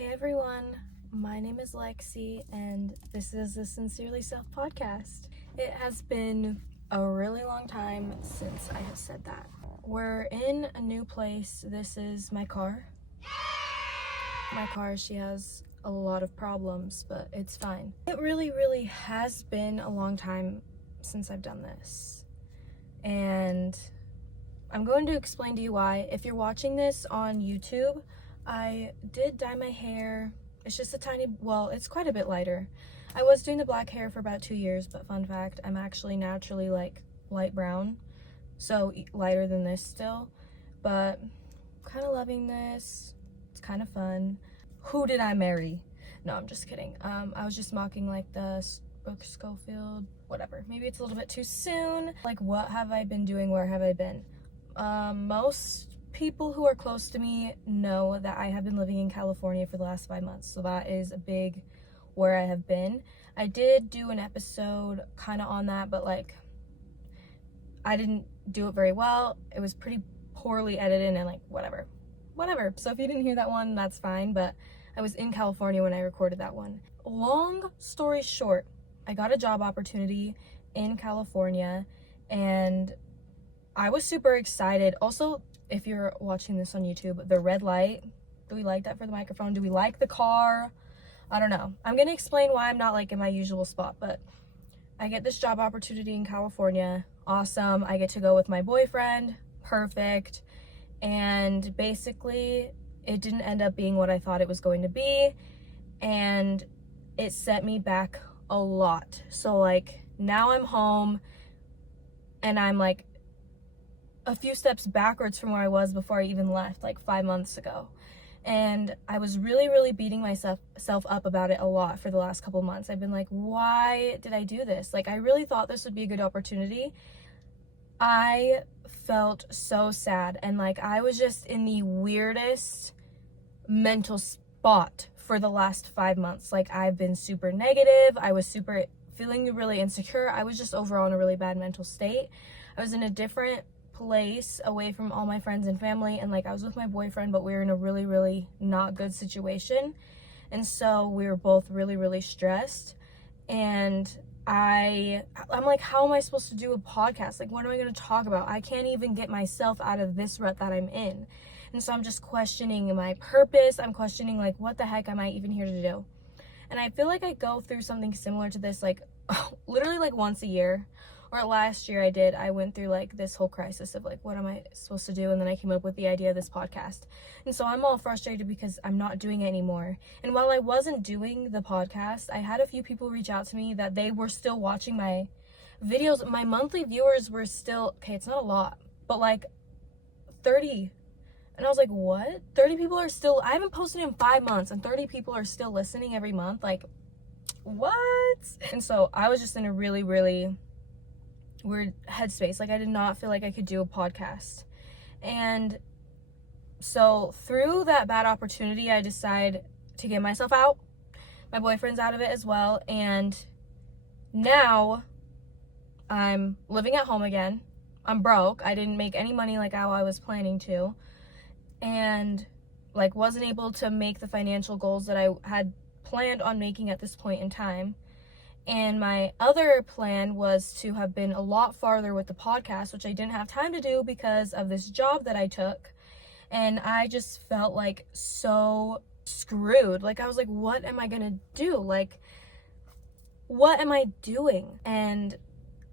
Hey everyone, my name is Lexi and this is the Sincerely Self podcast. It has been a really long time since I have said that. We're in a new place. This is my car. She has a lot of problems, but it's fine. It really has been a long time since I've done this. And I'm going to explain to you why. If you're watching this on YouTube, I did dye my hair. It's just it's quite a bit lighter. I was doing the black hair for about 2 years, but fun fact, I'm actually naturally like light brown, so lighter than this still, but kind of loving this. It's kind of fun. Who did I marry? No, I'm just kidding. I was just mocking like the Brooke Schofield, whatever. Maybe it's a little bit too soon. Like, what have I been doing? Where have I been? Most people who are close to me know that I have been living in California for the last 5 months, so that is a big where I have been. I did do an episode kind of on that, but like I didn't do it very well. It was pretty poorly edited and like whatever. So if you didn't hear that one, that's fine, but I was in California when I recorded that one. Long story short, I got a job opportunity in California and I was super excited. Also, if you're watching this on YouTube, the red light, do we like that for the microphone? Do we like the car? I don't know. I'm gonna explain why I'm not like in my usual spot, but I get this job opportunity in California. Awesome. I get to go with my boyfriend. Perfect. And basically, it didn't end up being what I thought it was going to be, and it set me back a lot. So like now I'm home and I'm like a few steps backwards from where I was before I even left, like 5 months ago. And I was really beating myself up about it a lot for the last couple months. I've been like, why did I do this? Like, I really thought this would be a good opportunity. I felt so sad, and like I was just in the weirdest mental spot for the last 5 months. Like, I've been super negative. I was feeling really insecure. I was just overall in a really bad mental state. I was in a different place away from all my friends and family, and like I was with my boyfriend, but we were in a really not good situation, and so we were both really stressed. And I'm like, how am I supposed to do a podcast? Like, what am I going to talk about? I can't even get myself out of this rut that I'm in. And so I'm just questioning my purpose. I'm questioning like, what the heck am I even here to do? And I feel like I go through something similar to this like literally like once a year. Or last year I went through like this whole crisis of like, what am I supposed to do? And then I came up with the idea of this podcast. And so I'm all frustrated because I'm not doing it anymore. And while I wasn't doing the podcast, I had a few people reach out to me that they were still watching my videos. My monthly viewers were still, okay, it's not a lot, but like 30. And I was like, what? 30 people are still, I haven't posted in 5 months and 30 people are still listening every month. Like, what? And so I was just in a really weird headspace. Like, I did not feel like I could do a podcast. And so through that bad opportunity, I decided to get myself out. My boyfriend's out of it as well, and now I'm living at home again. I'm broke. I didn't make any money like how I was planning to, and like wasn't able to make the financial goals that I had planned on making at this point in time. And my other plan was to have been a lot farther with the podcast, which I didn't have time to do because of this job that I took. And I just felt like so screwed. Like, I was like, what am I gonna do? Like, what am I doing? And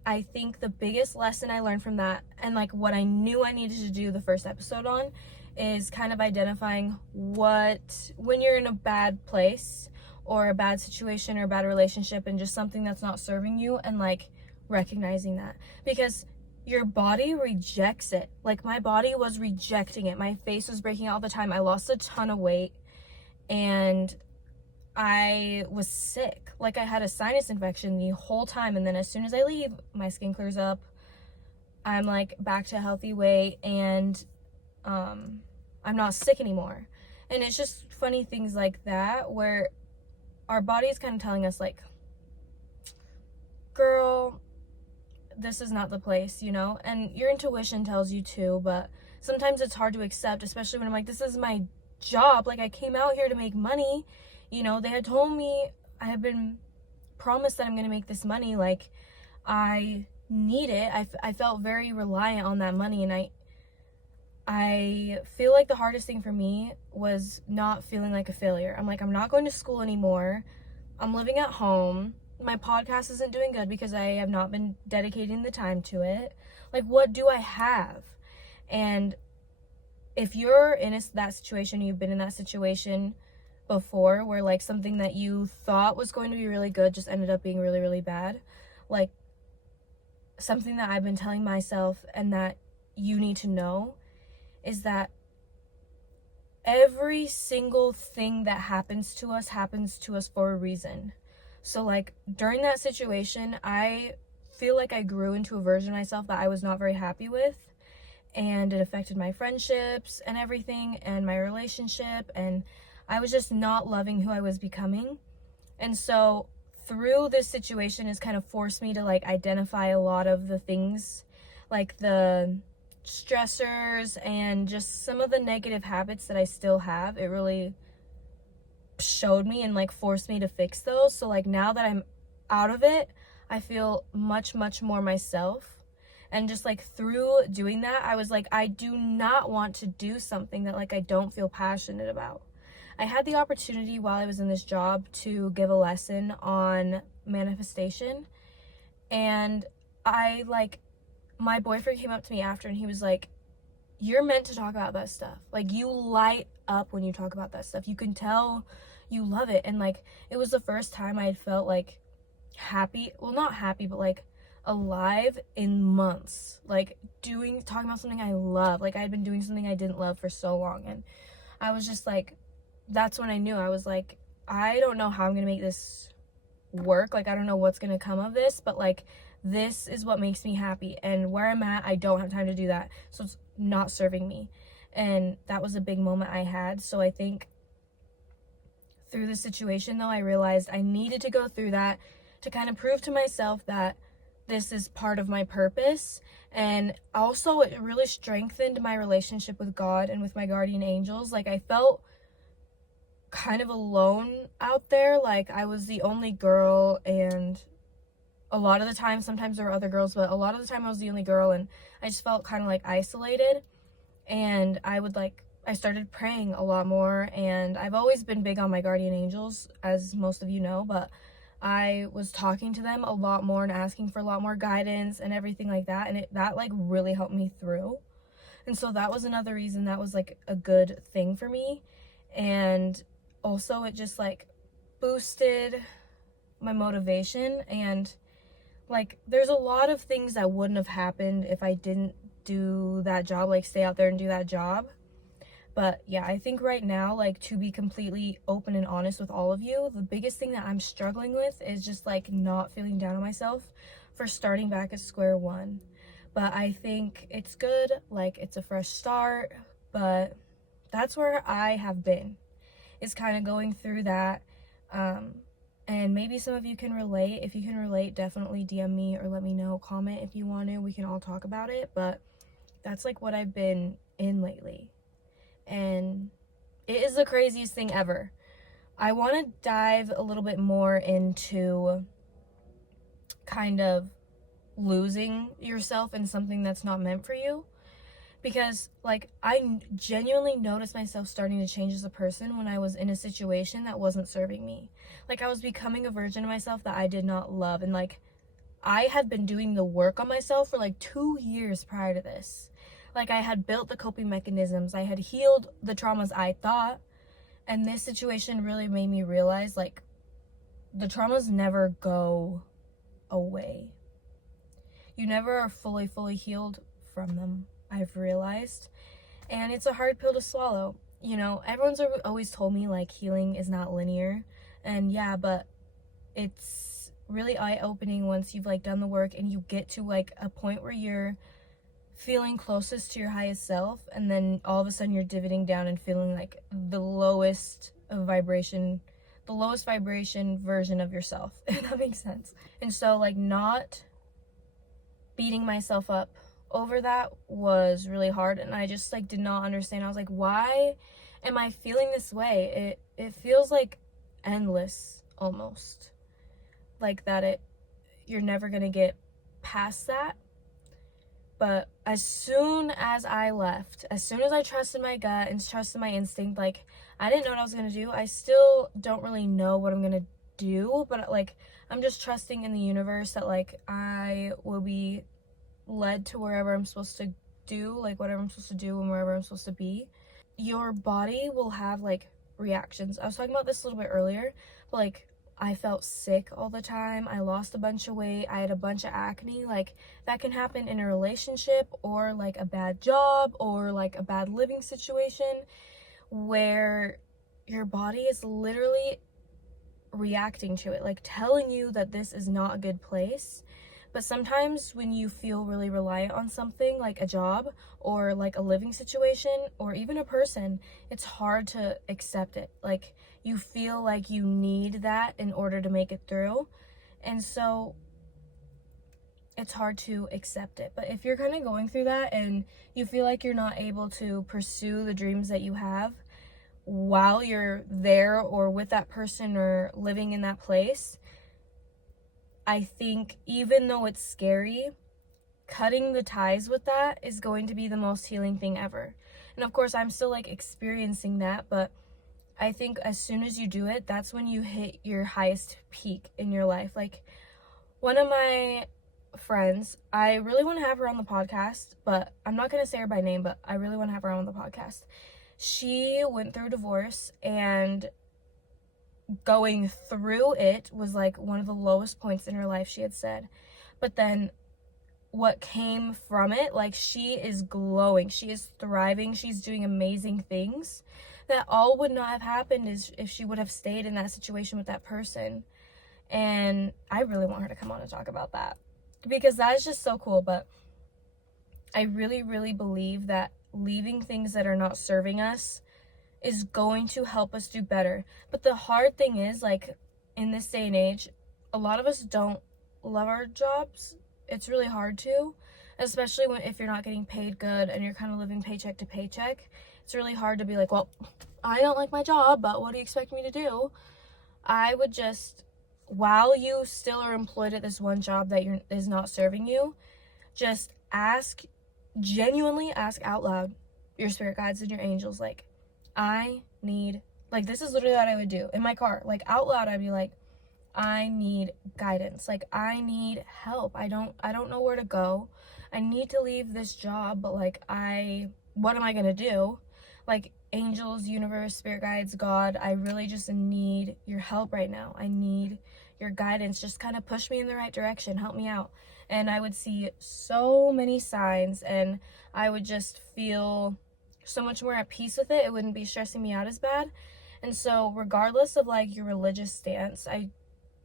I think the biggest lesson I learned from that, and like what I knew I needed to do the first episode on, is kind of identifying when you're in a bad place or a bad situation or a bad relationship and just something that's not serving you, and like recognizing that, because your body rejects it. Like, my body was rejecting it. My face was breaking out all the time. I lost a ton of weight and I was sick. Like, I had a sinus infection the whole time, and then as soon as I leave, my skin clears up. I'm like back to healthy weight, and I'm not sick anymore. And it's just funny things like that where our body is kind of telling us like, girl, this is not the place, you know? And your intuition tells you too, but sometimes it's hard to accept, especially when I'm like, this is my job. Like, I came out here to make money. You know, they had told me, I had been promised that I'm going to make this money. Like, I need it. I felt very reliant on that money, and I feel like the hardest thing for me was not feeling like a failure. I'm like, I'm not going to school anymore. I'm living at home. My podcast isn't doing good because I have not been dedicating the time to it. Like, what do I have? And if you're in that situation, you've been in that situation before where like something that you thought was going to be really good just ended up being really, really bad. Like, something that I've been telling myself and that you need to know is that every single thing that happens to us for a reason. So like during that situation, I feel like I grew into a version of myself that I was not very happy with, and it affected my friendships and everything and my relationship, and I was just not loving who I was becoming. And so through this situation has kind of forced me to like identify a lot of the things, like the stressors and just some of the negative habits that I still have. It really showed me and like forced me to fix those. So like now that I'm out of it, I feel much, much more myself. And just like through doing that, I was like, I do not want to do something that like I don't feel passionate about. I had the opportunity while I was in this job to give a lesson on manifestation, and my boyfriend came up to me after and he was like, you're meant to talk about that stuff. Like, you light up when you talk about that stuff. You can tell you love it. And like, it was the first time I had felt like happy, well, not happy, but like alive in months, like talking about something I love. Like, I had been doing something I didn't love for so long, and I was just like, that's when I knew. I was like, I don't know how I'm gonna make this work. Like, I don't know what's gonna come of this, but like, this is what makes me happy, and where I'm at, I don't have time to do that, so it's not serving me. And that was a big moment I had. So I think through this situation though, I realized I needed to go through that to kind of prove to myself that this is part of my purpose. And also it really strengthened my relationship with God and with my guardian angels. Like, I felt kind of alone out there. Like, I was the only girl, and a lot of the time, sometimes there were other girls, but a lot of the time I was the only girl, and I just felt kind of like isolated. And I started praying a lot more, and I've always been big on my guardian angels, as most of you know, but I was talking to them a lot more and asking for a lot more guidance and everything like that, and that like really helped me through. And so that was another reason that was like a good thing for me. And also it just like boosted my motivation. And like, there's a lot of things that wouldn't have happened if I didn't do that job, like stay out there and do that job. But yeah, I think right now, like, to be completely open and honest with all of you, the biggest thing that I'm struggling with is just like not feeling down on myself for starting back at square one. But I think it's good, like, it's a fresh start. But that's where I have been, is kind of going through that. And maybe some of you can relate. If you can relate, definitely DM me or let me know, comment if you want to. We can all talk about it. But that's like what I've been in lately. And it is the craziest thing ever. I want to dive a little bit more into kind of losing yourself in something that's not meant for you. Because like, I genuinely noticed myself starting to change as a person when I was in a situation that wasn't serving me. Like, I was becoming a version of myself that I did not love. And like, I had been doing the work on myself for like 2 years prior to this. Like, I had built the coping mechanisms, I had healed the traumas I thought, and this situation really made me realize, like, the traumas never go away. You never are fully healed from them, I've realized. And it's a hard pill to swallow. You know, everyone's always told me, like, healing is not linear. And yeah, but it's really eye-opening once you've, like, done the work and you get to, like, a point where you're feeling closest to your highest self, and then all of a sudden you're divoting down and feeling like the lowest vibration version of yourself, if that makes sense. And so like, not beating myself up over that was really hard, and I just like did not understand. I was like, why am I feeling this way? It feels like endless almost. Like that you're never going to get past that. But as soon as I left, as soon as I trusted my gut and trusted my instinct, like, I didn't know what I was going to do. I still don't really know what I'm going to do, but like, I'm just trusting in the universe that like I will be led to wherever I'm supposed to do, like whatever I'm supposed to do and wherever I'm supposed to be. Your body will have like reactions. I was talking about this a little bit earlier, but like, I felt sick all the time. I lost a bunch of weight. I had a bunch of acne. Like, that can happen in a relationship or like a bad job or like a bad living situation where your body is literally reacting to it, like telling you that this is not a good place. But sometimes when you feel really reliant on something like a job or like a living situation or even a person, it's hard to accept it. Like, you feel like you need that in order to make it through. And so it's hard to accept it. But if you're kind of going through that and you feel like you're not able to pursue the dreams that you have while you're there or with that person or living in that place, I think even though it's scary, cutting the ties with that is going to be the most healing thing ever. And of course, I'm still like experiencing that, but I think as soon as you do it, that's when you hit your highest peak in your life. Like, one of my friends, I really want to have her on the podcast, but I'm not going to say her by name, but I really want to have her on the podcast. She went through a divorce, and going through it was like one of the lowest points in her life, she had said. But then what came from it, like, she is glowing, she is thriving, she's doing amazing things that all would not have happened if she would have stayed in that situation with that person. And I really want her to come on and talk about that, because that is just so cool. But I really, really believe that leaving things that are not serving us is going to help us do better. But the hard thing is, like, in this day and age, a lot of us don't love our jobs. It's really hard to, especially if you're not getting paid good and you're kind of living paycheck to paycheck. It's really hard to be like, well, I don't like my job, but what do you expect me to do? I would just, while you still are employed at this one job that is not serving you, just genuinely ask out loud your spirit guides and your angels, like, I need, like, this is literally what I would do in my car, like, out loud. I'd be like, I need guidance, like, I need help. I don't know where to go. I need to leave this job, but like, what am I gonna do? Like, angels, universe, spirit guides, God, I really just need your help right now. I need your guidance. Just kind of push me in the right direction, help me out. And I would see so many signs, and I would just feel so much more at peace with it. It wouldn't be stressing me out as bad. And so regardless of like your religious stance, I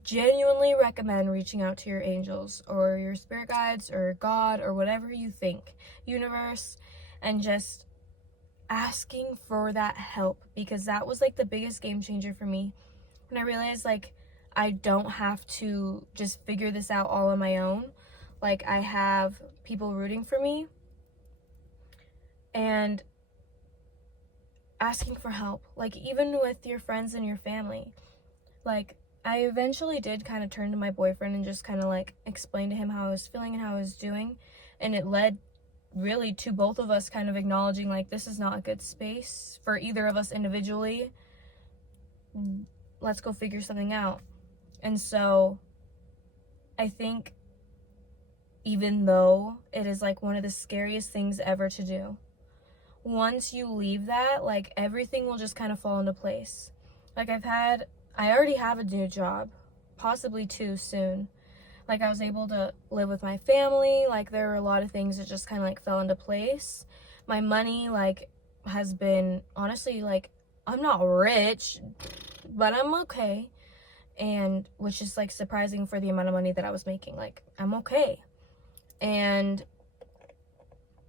genuinely recommend reaching out to your angels or your spirit guides or God or whatever you think, universe, and just asking for that help, because that was like the biggest game changer for me when I realized, like, I don't have to just figure this out all on my own. Like, I have people rooting for me, and asking for help, like, even with your friends and your family. Like, I eventually did kind of turn to my boyfriend and just kind of like explain to him how I was feeling and how I was doing, and it led really to both of us kind of acknowledging, like, this is not a good space for either of us individually. Let's go figure something out. And so I think even though it is like one of the scariest things ever to do, once you leave that, like, everything will just kind of fall into place. Like, I already have a new job, possibly two soon. Like, I was able to live with my family. Like, there were a lot of things that just kind of like fell into place. My money, like, has been, honestly, like, I'm not rich, but I'm okay. And which is like surprising for the amount of money that I was making. Like, I'm okay. And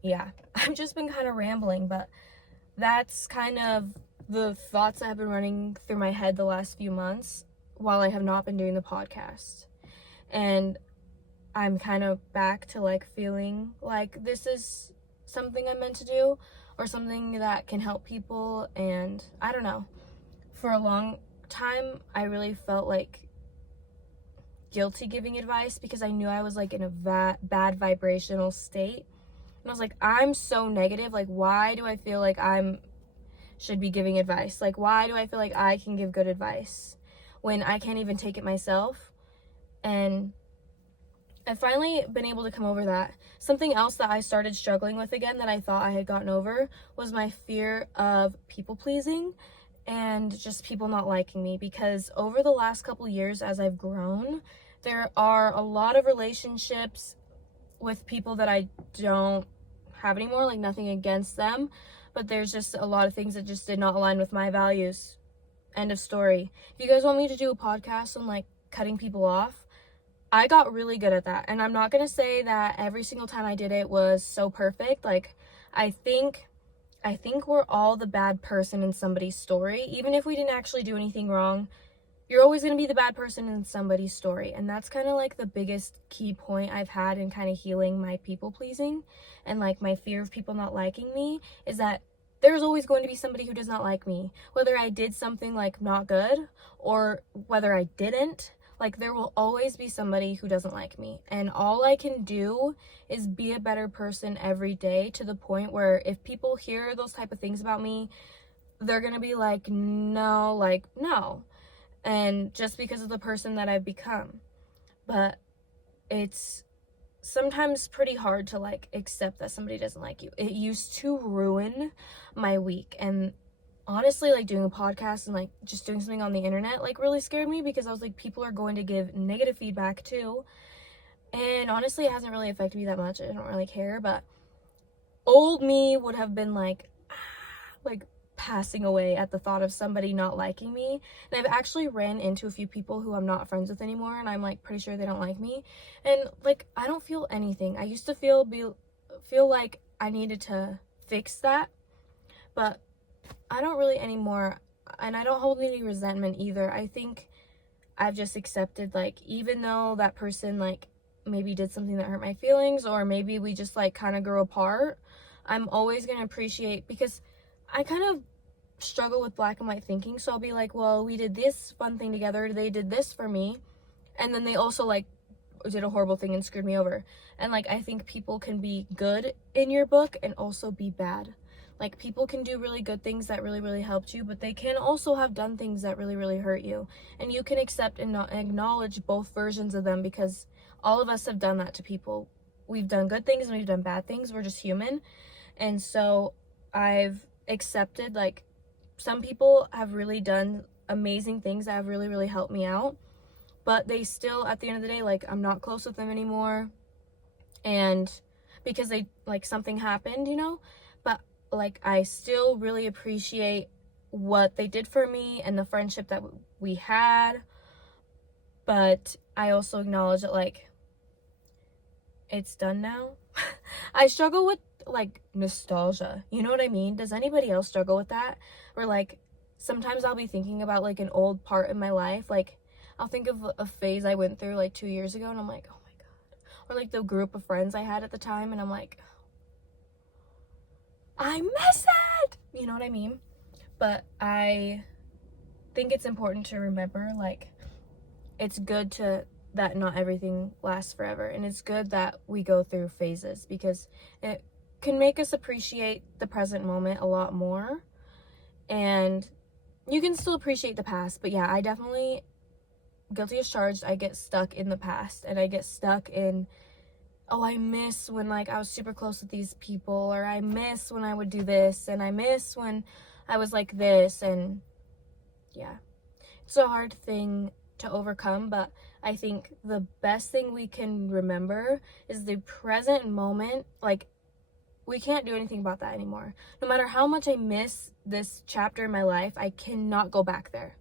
yeah, I've just been kind of rambling, but that's kind of the thoughts that have been running through my head the last few months while I have not been doing the podcast. And I'm kind of back to like feeling like this is something I'm meant to do. or something that can help people. And I don't know, for a long time I really felt like guilty giving advice because I knew I was like in a bad vibrational state. And I was like, I'm so negative. Like, why do I feel like I'm should be giving advice? Like, why do I feel like I can give good advice when I can't even take it myself? And I've finally been able to come over that. Something else that I started struggling with again that I thought I had gotten over was my fear of people pleasing and just people not liking me, because over the last couple years as I've grown, there are a lot of relationships with people that I don't have anymore, like nothing against them, but there's just a lot of things that just did not align with my values. End of story. If you guys want me to do a podcast on like cutting people off, I got really good at that. And I'm not going to say that every single time I did it was so perfect. Like, I think we're all the bad person in somebody's story. Even if we didn't actually do anything wrong, you're always going to be the bad person in somebody's story. And that's kind of like the biggest key point I've had in kind of healing my people pleasing and like my fear of people not liking me, is that there's always going to be somebody who does not like me. Whether I did something like not good or whether I didn't, like there will always be somebody who doesn't like me. And all I can do is be a better person every day, to the point where if people hear those type of things about me, they're going to be like, no. And just because of the person that I've become. But it's sometimes pretty hard to like accept that somebody doesn't like you. It used to ruin my week. And honestly, like doing a podcast and like just doing something on the internet like really scared me, because I was like, people are going to give negative feedback too. And honestly, it hasn't really affected me that much. I don't really care. But old me would have been like passing away at the thought of somebody not liking me. And I've actually ran into a few people who I'm not friends with anymore, and I'm like pretty sure they don't like me. And like, I don't feel anything. I used to feel like I needed to fix that, but I don't really anymore. And I don't hold any resentment either. I think I've just accepted, like, even though that person like maybe did something that hurt my feelings, or maybe we just like kind of grew apart, I'm always going to appreciate, because I kind of struggle with black and white thinking. So I'll be like, well, we did this fun thing together, they did this for me, and then they also like did a horrible thing and screwed me over. And like, I think people can be good in your book and also be bad. Like, people can do really good things that really, really helped you, but they can also have done things that really, really hurt you. And you can accept and not acknowledge both versions of them, because all of us have done that to people. We've done good things and we've done bad things. We're just human. And so I've accepted, like, some people have really done amazing things that have really, really helped me out, but they still, at the end of the day, like, I'm not close with them anymore. And because they, like, something happened, you know, but like, I still really appreciate what they did for me and the friendship that we had. But I also acknowledge that, like, it's done now. I struggle with like nostalgia, you know what I mean? Does anybody else struggle with that? Or like, sometimes I'll be thinking about like an old part in my life, like I'll think of a phase I went through like 2 years ago, and I'm like, oh my god. Or like the group of friends I had at the time, and I'm like, I miss it, you know what I mean? But I think it's important to remember, like, it's good to that not everything lasts forever, and it's good that we go through phases, because it can make us appreciate the present moment a lot more. And you can still appreciate the past, but yeah, I definitely, guilty as charged, I get stuck in the past, and I get stuck in, oh, I miss when like I was super close with these people, or I miss when I would do this, and I miss when I was like this. And yeah, it's a hard thing to overcome, but I think the best thing we can remember is the present moment. Like, we can't do anything about that anymore. No matter how much I miss this chapter in my life, I cannot go back there.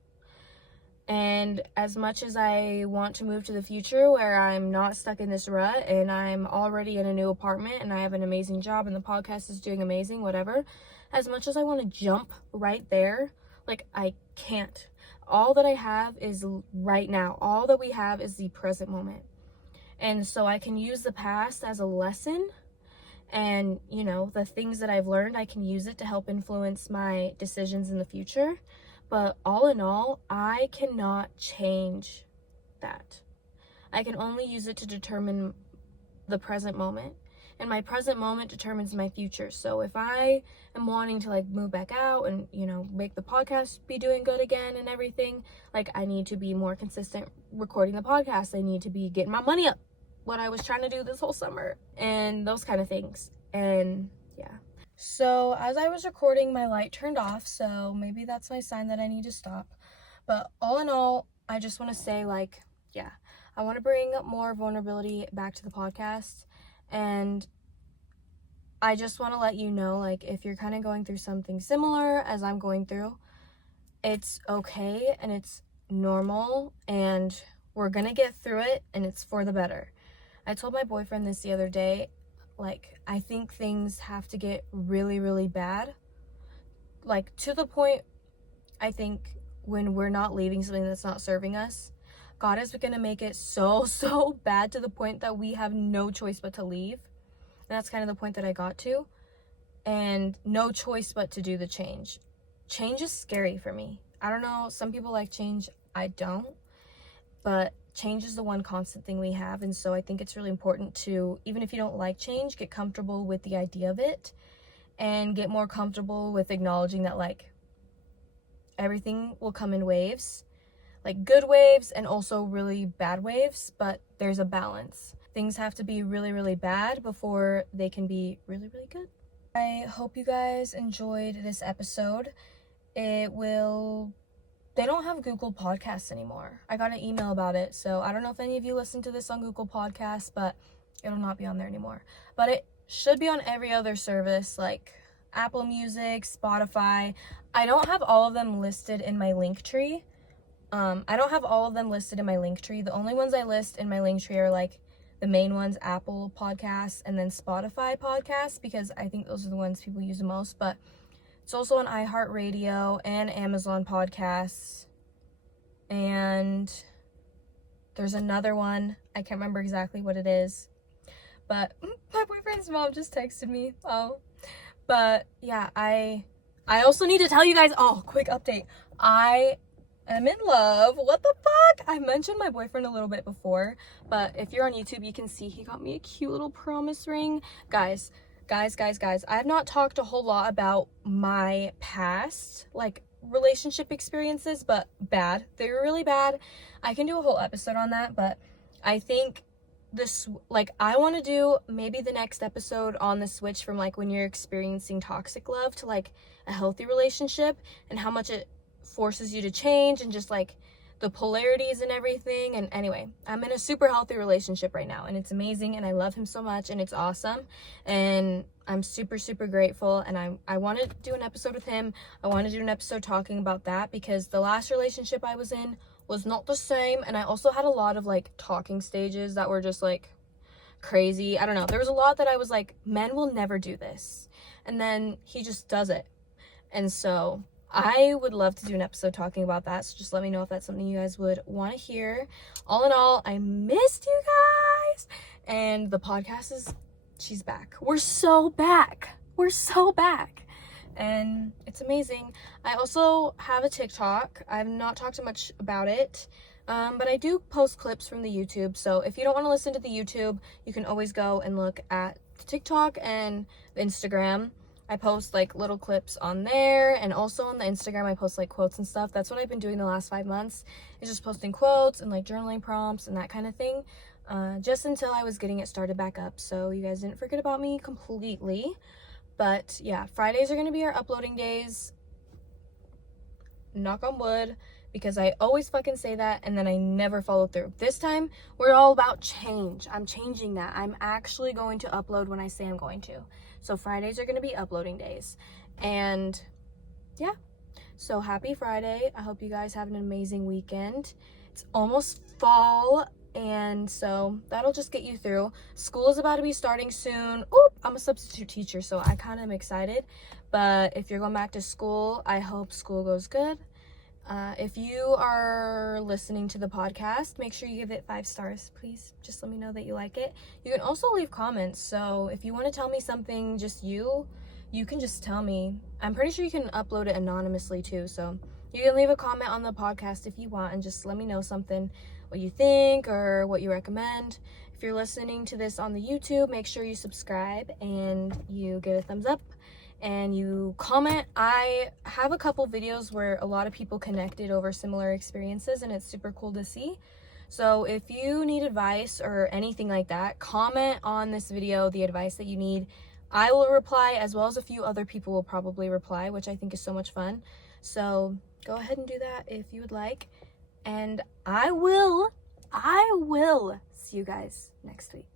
And as much as I want to move to the future where I'm not stuck in this rut, and I'm already in a new apartment, and I have an amazing job, and the podcast is doing amazing, whatever, as much as I want to jump right there, like, I can't. All that I have is right now. All that we have is the present moment. And so I can use the past as a lesson, And, you know, the things that I've learned, I can use it to help influence my decisions in the future. But all in all, I cannot change that. I can only use it to determine the present moment. And my present moment determines my future. So if I am wanting to like move back out and, you know, make the podcast be doing good again and everything, like I need to be more consistent recording the podcast. I need to be getting my money up, what I was trying to do this whole summer, and those kind of things. And yeah. So as I was recording, my light turned off, so maybe that's my sign that I need to stop. But all in all, I just want to say, like, yeah, I want to bring more vulnerability back to the podcast. And I just want to let you know, like, if you're kind of going through something similar as I'm going through, it's okay and it's normal and we're gonna get through it and it's for the better. I told my boyfriend this the other day, like, I think things have to get really, really bad. Like, to the point, I think, when we're not leaving something that's not serving us, God is gonna make it so bad to the point that we have no choice but to leave. And that's kind of the point that I got to. And no choice but to do the change. Change is scary for me. I don't know, some people like change, I don't. But change is the one constant thing we have. And so I think it's really important to, even if you don't like change, get comfortable with the idea of it. And get more comfortable with acknowledging that, like, everything will come in waves. Like good waves and also really bad waves, but there's a balance. Things have to be really, really bad before they can be really, really good. I hope you guys enjoyed this episode. They don't have Google Podcasts anymore. I got an email about it, so I don't know if any of you listen to this on Google Podcasts, but it'll not be on there anymore. But it should be on every other service, like Apple Music, Spotify. I don't have all of them listed in my Linktree. The only ones I list in my Linktree are like the main ones, Apple Podcasts and then Spotify Podcasts, because I think those are the ones people use the most. But it's also on iHeartRadio and Amazon Podcasts. And there's another one. I can't remember exactly what it is. But my boyfriend's mom just texted me. Oh. But yeah, I also need to tell you guys, quick update. I am in love. What the fuck? I mentioned my boyfriend a little bit before, but if you're on YouTube, you can see he got me a cute little promise ring. Guys, I have not talked a whole lot about my past, like, relationship experiences, but bad. They were really bad. I can do a whole episode on that, but I think this, like, I want to do maybe the next episode on the switch from, like, when you're experiencing toxic love to, like, a healthy relationship and how much it forces you to change and just, like, the polarities and everything. And anyway, I'm in a super healthy relationship right now and it's amazing and I love him so much and it's awesome and I'm super grateful. And I want to do an episode with him. I want to do an episode talking about that because the last relationship I was in was not the same, and I also had a lot of, like, talking stages that were just, like, crazy. I don't know, there was a lot that I was like, men will never do this, and then he just does it. And so I would love to do an episode talking about that, so just let me know if that's something you guys would want to hear. All in all, I missed you guys, and the podcast she's back. We're so back, and it's amazing. I also have a TikTok. I've not talked much about it, but I do post clips from the YouTube, so if you don't want to listen to the YouTube, you can always go and look at the TikTok and the Instagram. I post, like, little clips on there, and also on the Instagram I post, like, quotes and stuff. That's what I've been doing the last 5 months, is just posting quotes and, like, journaling prompts and that kind of thing, just until I was getting it started back up, so you guys didn't forget about me completely. But yeah, Fridays are going to be our uploading days. Knock on wood, because I always fucking say that and then I never follow through. This time, we're all about change. I'm changing that. I'm actually going to upload when I say I'm going to. So Fridays are going to be uploading days. And yeah, so happy Friday. I hope you guys have an amazing weekend. It's almost fall, and so that'll just get you through. School is about to be starting soon. Oop, I'm a substitute teacher, so I kind of am excited. But if you're going back to school, I hope school goes good. If you are listening to the podcast, make sure you give it 5 stars, please. Just let me know that you like it. You can also leave comments. So if you want to tell me something, just you can just tell me. I'm pretty sure you can upload it anonymously too. So you can leave a comment on the podcast if you want and just let me know something, what you think or what you recommend. If you're listening to this on the YouTube, make sure you subscribe and you give a thumbs up and you comment. I have a couple videos where a lot of people connected over similar experiences and it's super cool to see. So if you need advice or anything like that, comment on this video the advice that you need. I will reply, as well as a few other people will probably reply, which I think is so much fun. So go ahead and do that if you would like. And I will see you guys next week.